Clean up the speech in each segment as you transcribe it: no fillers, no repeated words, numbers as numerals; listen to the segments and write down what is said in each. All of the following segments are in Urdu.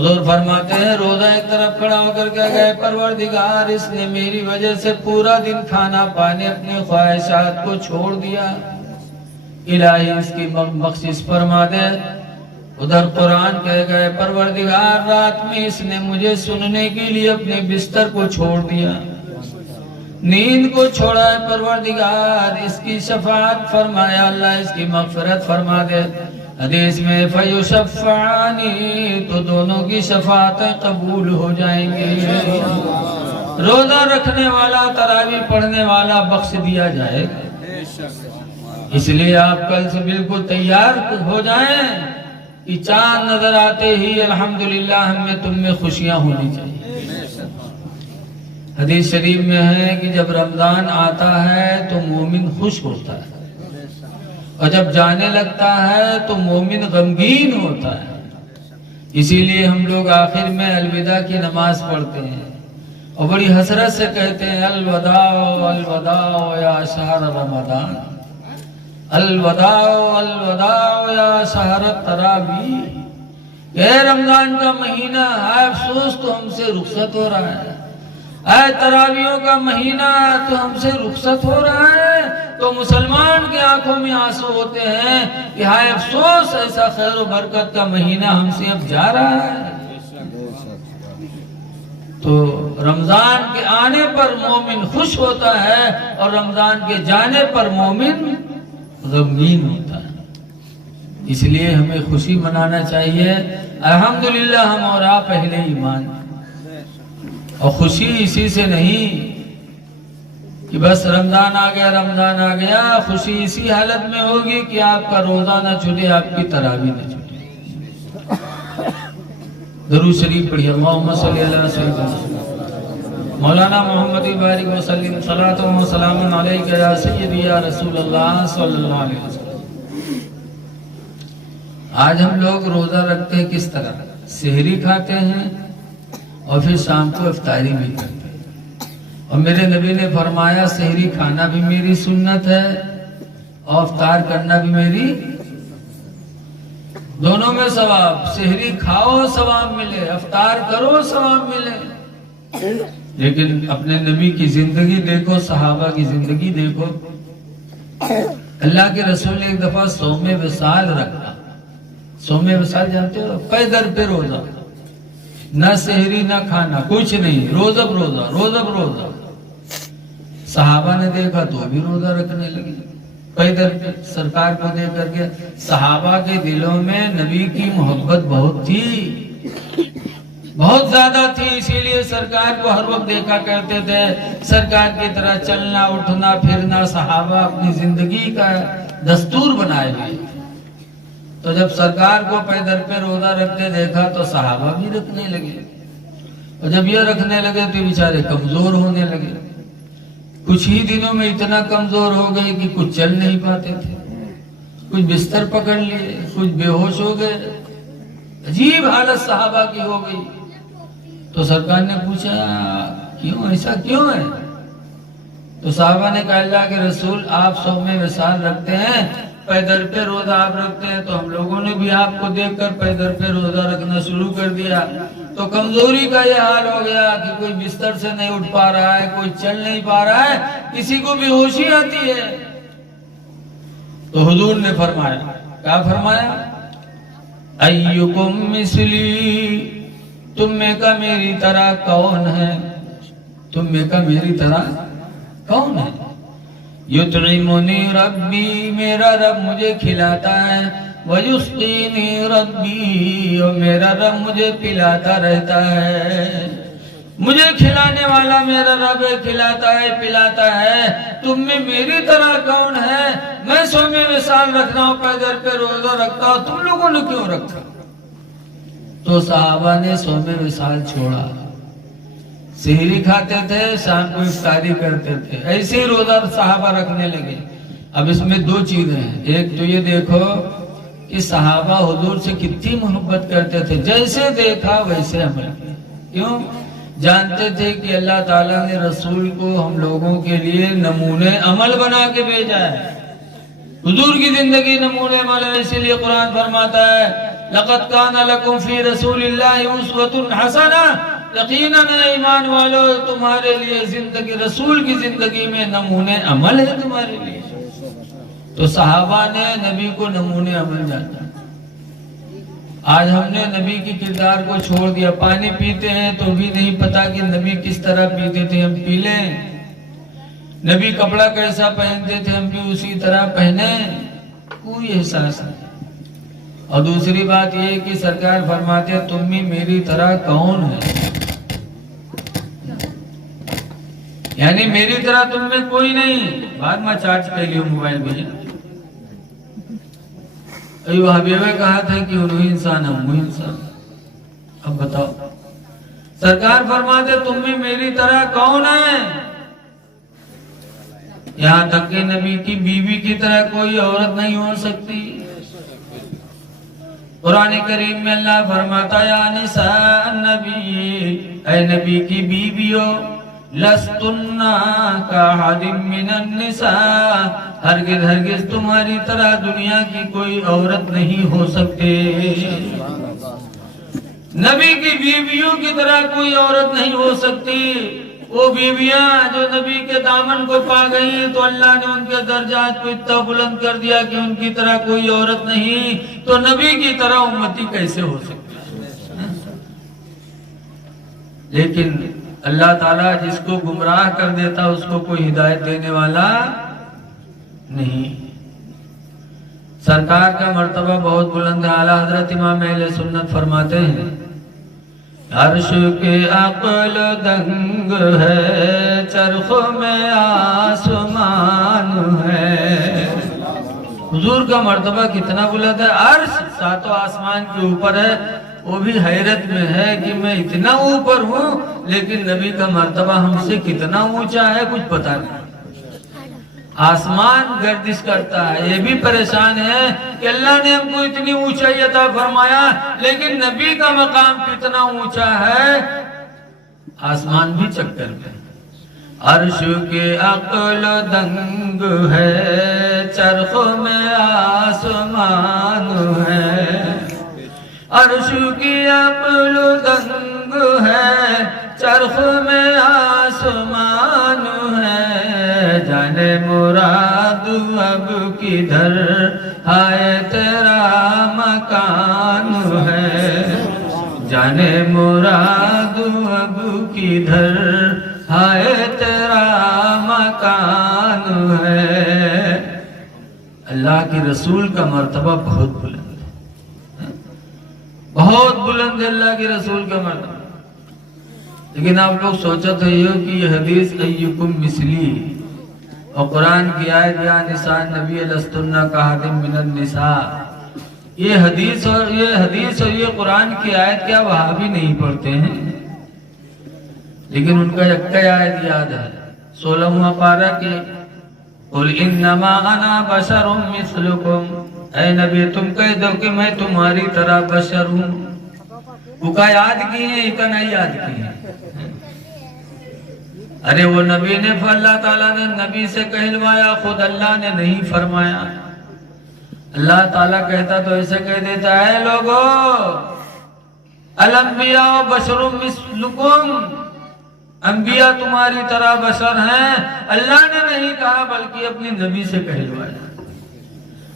حضور فرماتے ہیں روزہ ایک طرف کھڑا ہو کر کے گئے پروردگار اس نے میری وجہ سے پورا دن کھانا پانے اپنے خواہشات کو چھوڑ دیا، الہی اس کی بخشش فرما دے۔ ادھر قرآن کہہ گئے پروردگار رات میں اس نے مجھے سننے کے لیے اپنے بستر کو چھوڑ دیا، نیند کو چھوڑا ہے پروردگار اس کی شفاعت فرمایا، اللہ اس کی مغفرت فرما دے۔ حدیث میں فَيُشَفَّعَانِ تو دونوں کی شفاعتیں قبول ہو جائیں گے۔ روزہ رکھنے والا تراویح پڑھنے والا بخش دیا جائے گا۔ اس لیے آپ کل سے بالکل تیار ہو جائیں کہ چاند نظر آتے ہی الحمدللہ ہم میں تم میں خوشیاں ہونی چاہیے۔ حدیث شریف میں ہے کہ جب رمضان آتا ہے تو مومن خوش ہوتا ہے، اور جب جانے لگتا ہے تو مومن غمگین ہوتا ہے۔ اسی لیے ہم لوگ آخر میں الوداع کی نماز پڑھتے ہیں اور بڑی حسرت سے کہتے ہیں الوداع الوداع یا شہر رمضان، الوداع الوداع یا شہر التراویح۔ اے رمضان کا مہینہ، اے افسوس تو ہم سے رخصت ہو رہا ہے، اے تراویحوں کا مہینہ تو ہم سے رخصت ہو رہا ہے۔ تو مسلمان کی آنکھوں میں آنسو ہوتے ہیں کہ ہائے افسوس ایسا خیر و برکت کا مہینہ ہم سے اب جا رہا ہے۔ تو رمضان کے آنے پر مومن خوش ہوتا ہے اور رمضان کے جانے پر مومن غمگین ہوتا ہے۔ اس لیے ہمیں خوشی منانا چاہیے۔ الحمدللہ ہم اور آپ اہل ایمان، اور خوشی اسی سے نہیں کہ بس رمضان آ گیا رمضان آ گیا، خوشی اسی حالت میں ہوگی کہ آپ کا روزہ نہ چھوٹے، آپ کی تراویح نہ چھوٹے۔ درود شریف پڑھیے، اللہم صلی علی سیدنا مولانا محمد بارک وسلم، صلاۃ و سلام علیک یا سیدی یا رسول اللہ صلی اللہ علیہ وسلم۔ آج ہم لوگ روزہ رکھتے ہیں کس طرح؟ سحری کھاتے ہیں اور پھر شام کو افطاری بھی کرتے ہیں، اور میرے نبی نے فرمایا سحری کھانا بھی میری سنت ہے اور افطار کرنا بھی میری، دونوں میں ثواب، سحری کھاؤ ثواب ملے، افطار کرو ثواب ملے۔ لیکن اپنے نبی کی زندگی دیکھو، صحابہ کی زندگی دیکھو۔ اللہ کے رسول نے ایک دفعہ صوم وصال رکھا۔ صوم وصال جانتے ہو؟ پیدر پہ روزہ، نہ سحری نہ کھانا، کچھ نہیں، روزب روزہ روزب روزہ۔ صحابہ نے دیکھا تو بھی روزہ رکھنے لگے پیدر پہ، سرکار کو دیکھ کر کے۔ صحابہ کے دلوں میں نبی کی محبت بہت تھی، بہت زیادہ تھی، اسی لیے سرکار کو ہر وقت دیکھا کرتے تھے۔ سرکار کی طرح چلنا اٹھنا پھرنا صحابہ اپنی زندگی کا دستور بنائے ہوئے۔ تو جب سرکار کو پیدر پہ روزہ رکھتے دیکھا تو صحابہ بھی رکھنے لگے، اور جب یہ رکھنے لگے تو بیچارے کمزور ہونے لگے۔ کچھ ہی دنوں میں اتنا کمزور ہو گئے کہ کچھ چل نہیں پاتے تھے، کچھ بستر پکڑ لیے، کچھ بے ہوش ہو گئے، عجیب حالت صحابہ کی ہو گئی۔ تو سرکار نے پوچھا کیوں، ایسا کیوں ہے؟ تو صحابہ نے کہا اللہ کے رسول آپ صوم وصال رکھتے ہیں، پیدر پہ روزہ آپ رکھتے ہیں، تو ہم لوگوں نے بھی آپ کو دیکھ کر پیدر پہ روزہ رکھنا شروع کر دیا۔ تو کمزوری کا یہ حال ہو گیا کہ کوئی بستر سے نہیں اٹھ پا رہا ہے، کوئی چل نہیں پا رہا ہے، کسی کو بے ہوشی آتی ہے۔ تو حضور نے فرمایا، کیا فرمایا؟ ایکم مثلی، تم میں کا میری طرح کون ہے؟ تم میں کا میری طرح کون ہے؟ یطعمنی ربی، میرا رب مجھے کھلاتا ہے، ویسقینی ربی، اور میرا رب مجھے پلاتا رہتا ہے۔ مجھے کھلانے والا میرا رب کھلاتا ہے پلاتا ہے، تم میں میری طرح کون ہے؟ میں صوم وصال رکھ رہا ہوں، پیدر پہ روزہ رکھتا ہوں، تم لوگوں نے کیوں رکھا؟ تو صحابہ نے صوم وصال چھوڑا، سحری کھاتے تھے، شام کو افطاری کرتے تھے، ایسے ہی روزہ صحابہ رکھنے لگے۔ اب اس میں دو چیزیں ہیں، ایک تو یہ دیکھو کہ صحابہ حضور سے کتنی محبت کرتے تھے، جیسے دیکھا ویسے عمل کیا۔ کیوں؟ جانتے تھے کہ اللہ تعالیٰ نے رسول کو ہم لوگوں کے لیے نمونے عمل بنا کے بھیجا ہے۔ حضور کی زندگی نمونے عمل ہے، اسی لیے قرآن فرماتا ہے لقد کان لکم فی رسول اللہ اسوۃ حسنہ، یقیناً ایمان والو تمہارے لیے زندگی رسول کی زندگی میں نمونے عمل ہے تمہارے لیے۔ تو صحابہ نے نبی کو نمونے عمل جانا۔ آج ہم نے نبی کی کردار کو چھوڑ دیا، پانی پیتے ہیں تو بھی نہیں پتا کہ نبی کس طرح پیتے تھے، ہم پی لیں۔ نبی کپڑا کیسا پہنتے تھے ہم بھی اسی طرح پہنے، کوئی احساس نہیں۔ اور دوسری بات یہ کہ سرکار فرماتے ہیں تم بھی میری طرح کون ہے، یعنی میری طرح تم میں کوئی نہیں۔ بعد میں چارج کر لیو موبائل میں، ایو حبیبہ کہا تھا کہ انہی انسان ہم وہی انسان۔ اب بتاؤ، سرکار فرماتے تم بھی میری طرح کون ہے، یہاں تک کہ نبی کی بیوی کی طرح کوئی عورت نہیں ہو سکتی۔ قرآن کریم میں اللہ فرماتا یا نساء النبی، اے نبی کی بیویوں، لستن کاحد من النساء، ہرگز ہرگز تمہاری طرح دنیا کی کوئی عورت نہیں ہو سکتے۔ نبی کی بیویوں کی طرح کوئی عورت نہیں ہو سکتی۔ وہ بیویاں جو نبی کے دامن کو پا گئی تو اللہ نے ان کے درجات کو اتنا بلند کر دیا کہ ان کی طرح کوئی عورت نہیں، تو نبی کی طرح امتی کیسے ہو سکتی؟ لیکن اللہ تعالیٰ جس کو گمراہ کر دیتا اس کو کوئی ہدایت دینے والا نہیں۔ سرکار کا مرتبہ بہت بلند ہے۔ اعلیٰ حضرت امام اہل سنت فرماتے ہیں عرش کے عقل دنگ ہے، چرخ میں آسمان ہے۔ حضور کا مرتبہ کتنا بلند ہے، عرش ساتوں آسمان کے اوپر ہے، وہ بھی حیرت میں ہے کہ میں اتنا اوپر ہوں، لیکن نبی کا مرتبہ ہم سے کتنا اونچا ہے کچھ پتا نہیں۔ آسمان گردش کرتا ہے، یہ بھی پریشان ہے کہ اللہ نے ہم کو اتنی اونچائی عطا فرمایا، لیکن نبی کا مقام کتنا اونچا ہے، آسمان بھی چکر میں۔ عرش کے عقل دنگ ہے، چرخ میں آسمان ہے۔ عرش کی عقل دنگ ہے، چرخ میں آسمان ہے۔ جانے مراد اب کدھر ہے تیرا مکان ہے، جانے مراد اب کدھر ہے تیرا مکان ہے۔ اللہ کے رسول کا مرتبہ بہت بلند ہے، بہت بلند ہے اللہ کے رسول کا مرتبہ۔ لیکن آپ لوگ سوچا تھا یہ کہ یہ حدیث ایکم مثلی اور قرآن کی آیت یا نساء نبی لستن کاحد من النساء، یہ حدیث اور یہ قرآن کی آیت کیا وہابی نہیں پڑھتے ہیں؟ لیکن ان کا ایک آیت یاد ہے 16واں پارہ کی، قل انما انا بشر مثلکم، اے نبی تم کہہ دو کہ میں تمہاری طرح بشر ہوں۔ وہ کا یاد کی ہے، ایک نہیں یاد کی ہے۔ ارے وہ نبی نے اللہ تعالیٰ نے نبی سے کہلوایا، خود اللہ نے نہیں فرمایا۔ اللہ تعالیٰ کہتا تو ایسے کہہ دیتا ہے لوگو الانبیاء بشر مثلکم، انبیاء تمہاری طرح بشر ہیں۔ اللہ نے نہیں کہا بلکہ اپنی نبی سے کہلوایا۔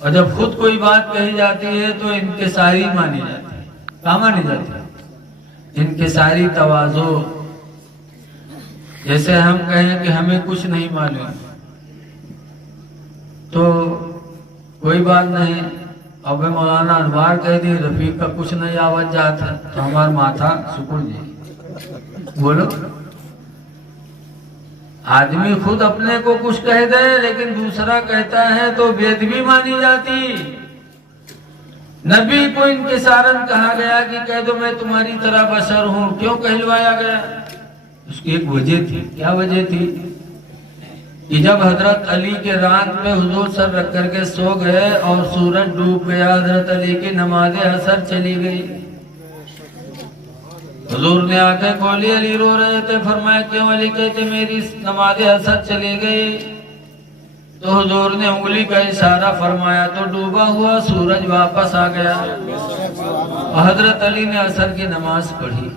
اور جب خود کوئی بات کہی جاتی ہے تو انکساری مانی جاتی ہے، کہاں مانی جاتی ہے؟ انکساری تواضع۔ جیسے ہم کہیں کہ ہمیں کچھ نہیں معلوم تو کوئی بات نہیں، اب مولانا انوار کہہ دی رفیق کا کچھ نہیں آواز جاتا تو ہمارا ماتھا سکڑ جائے۔ بولو، آدمی خود اپنے کو کچھ کہہ دے لیکن دوسرا کہتا ہے تو بے ادبی مانی جاتی۔ نبی کو انکسارن کہا گیا کہ کہہ دو میں تمہاری طرح بشر ہوں، کیوں کہلوایا گیا؟ اس کی ایک وجہ تھی۔ کیا وجہ تھی؟ کہ جب حضرت علی کے رات میں حضور سر رکھ کر کے سو گئے اور سورج ڈوب گیا، حضرت علی کی نماز عصر چلی گئی، حضور نے آ کے کھولی، علی رو رہے تھے، فرمایا کیوں؟ علی کہتے میری نماز عصر چلی گئی۔ تو حضور نے انگلی کا اشارہ فرمایا تو ڈوبا ہوا سورج واپس آ گیا. حضرت علی نے عصر کی نماز پڑھی.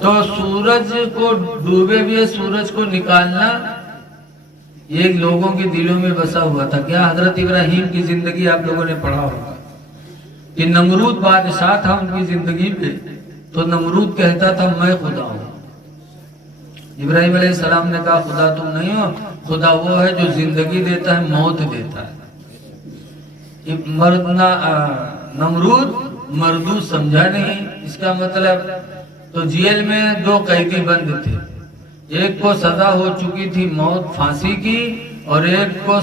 تو سورج کو ڈوبے ہوئے سورج کو نکالنا یہ لوگوں کے دلوں میں بسا ہوا تھا. کیا حضرت ابراہیم کی زندگی آپ لوگوں نے پڑھا ہوگا کہ نمرود بادشاہ تھا ان کی زندگی پہ, تو نمرود کہتا تھا میں خدا ہوں. ابراہیم علیہ السلام نے کہا خدا تم نہیں ہو, خدا وہ ہے جو زندگی دیتا ہے موت دیتا ہے. نمرود مردود سمجھا نہیں. اس کا مطلب تو جیل میں 2 قیدی بند تھے, ایک کو سزا ہو چکی تھی موت پھانسی کی اور ایک کو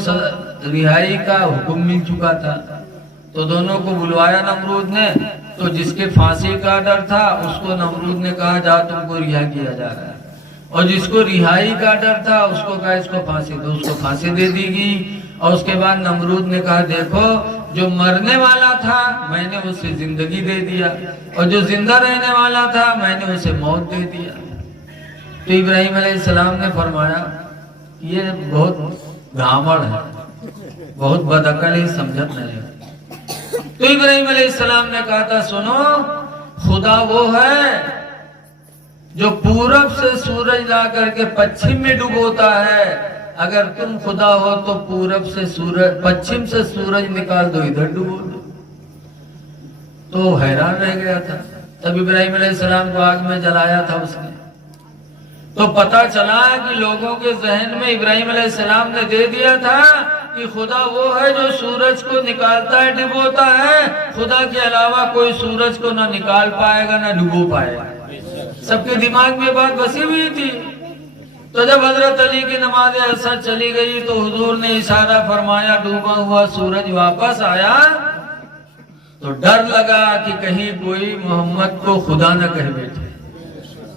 رہائی کا حکم مل چکا تھا. تو دونوں کو بلوایا نمرود نے. تو جس کے پھانسی کا ڈر تھا اس کو نمرود نے کہا جا تم کو رہا کیا جا رہا ہے, اور جس کو رہائی کا ڈر تھا اس کو کہا اس کو پھانسی دو, اس کو پھانسی دے دی گئی. اور اس کے بعد نمرود نے کہا دیکھو جو مرنے والا تھا میں نے اسے زندگی دے دیا, اور جو زندہ رہنے والا تھا میں نے اسے موت دے دیا. تو ابراہیم علیہ السلام نے فرمایا یہ بہت گھامڑ ہے, بہت بدعقل ہی سمجھت نہیں ہے. تو ابراہیم علیہ السلام نے کہا تھا سنو, خدا وہ ہے جو پورب سے سورج لا کر کے پچھم میں ڈبوتا ہے. اگر تم خدا ہو تو پورب سے سورج, پچھم سے سورج نکال دو ادھر ڈبو دو. تو حیران رہ گیا تھا. تب ابراہیم علیہ السلام کو آگ میں جلایا تھا اس نے. تو پتا چلا کہ لوگوں کے ذہن میں ابراہیم علیہ السلام نے دے دیا تھا کہ خدا وہ ہے جو سورج کو نکالتا ہے ڈبوتا ہے, خدا کے علاوہ کوئی سورج کو نہ نکال پائے گا نہ ڈبو پائے گا. سب کے دماغ میں بات بسی ہوئی تھی. تو جب حضرت علی کی نماز عصر چلی گئی تو حضور نے اشارہ فرمایا, ڈوبا ہوا سورج واپس آیا. تو ڈر لگا کہ کہیں کوئی محمد کو خدا نہ کہہ بیٹھے.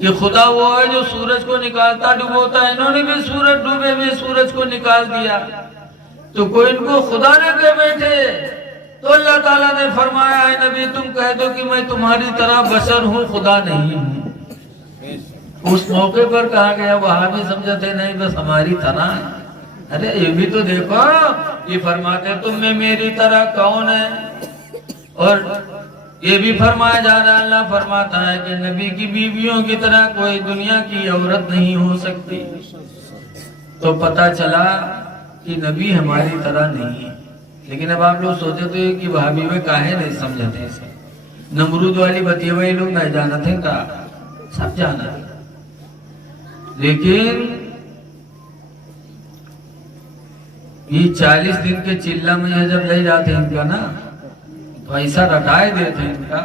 یہ خدا وہ ہے جو سورج کو نکالتا ڈبوتا ہے, انہوں نے بھی سورج ڈوبے ہوئے سورج کو نکال دیا, تو کوئی ان کو خدا نہ کہہ بیٹھے. تو اللہ تعالیٰ نے فرمایا اے نبی تم کہہ دو کہ میں تمہاری طرح بشر ہوں, خدا نہیں ہوں. اس موقع پر کہا گیا وہاں بھی سمجھتے نہیں بس ہماری طرح ہے. ارے یہ بھی تو دیکھو, یہ فرماتے تم میں میری طرح کون ہے, اور یہ بھی فرمایا جا رہا اللہ فرماتا ہے کہ نبی کی بیویوں کی طرح کوئی دنیا کی عورت نہیں ہو سکتی. تو پتا چلا کہ نبی ہماری طرح نہیں ہے. لیکن اب آپ لوگ سوچے تھے کہ وہابی میں کاہے نہیں سمجھتے اسے. نمرود والی بتیے ہوئے لوگ نہیں جانا تھے کا, سب جانا ہے. لیکن یہ 40 دن کے چلہ میں جب لے جاتے ہیں ان کا نا, تو ایسا رٹائے دیتے ہیں ان کا